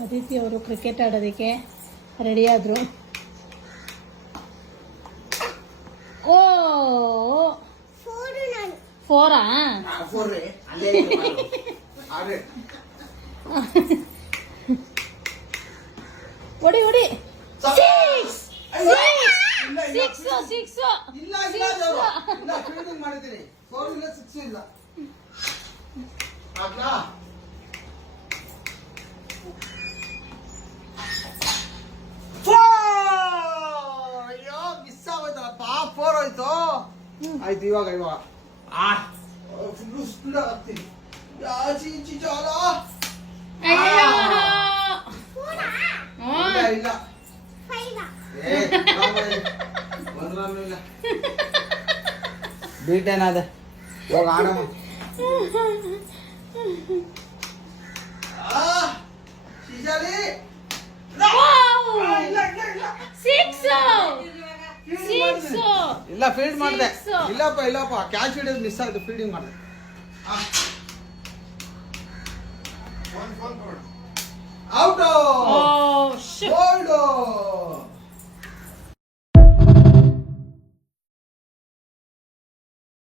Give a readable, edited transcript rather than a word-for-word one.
ಅದಿತಿ ಅವರು ಕ್ರಿಕೆಟ್ ಆಡೋದಕ್ಕೆ ರೆಡಿ ಆದರು. ಓ ಫೋರಾ? ಹೊಡಿ ಹೊಡಿ. ಅಯ್ಯೋ ಮಿಸ್ ಆಗೋಯ್ತಲ್ಲಪ್ಪ. 4 ಹೋಯ್ತು. ಆಯ್ತು ಇವಾಗ ಫುಲ್ಲು ಸ್ಪೀಡ್ ಆಗ್ತೀನಿ. ಇಲ್ಲ ಬೀಟೇನಾದ ಇವಾಗ ಆಡಮ್ಮ. ಇಲ್ಲ ಫೀಲ್ಡ್ ಮಾಡಿದೆ. ಇಲ್ಲಪ್ಪ ಕ್ಯಾಚ್ ಹಿಡಿಯೋದು ಮಿಸ್ ಆಯ್ತು. ಫೀಲ್ಡಿಂಗ್ ಮಾಡಿದೆ.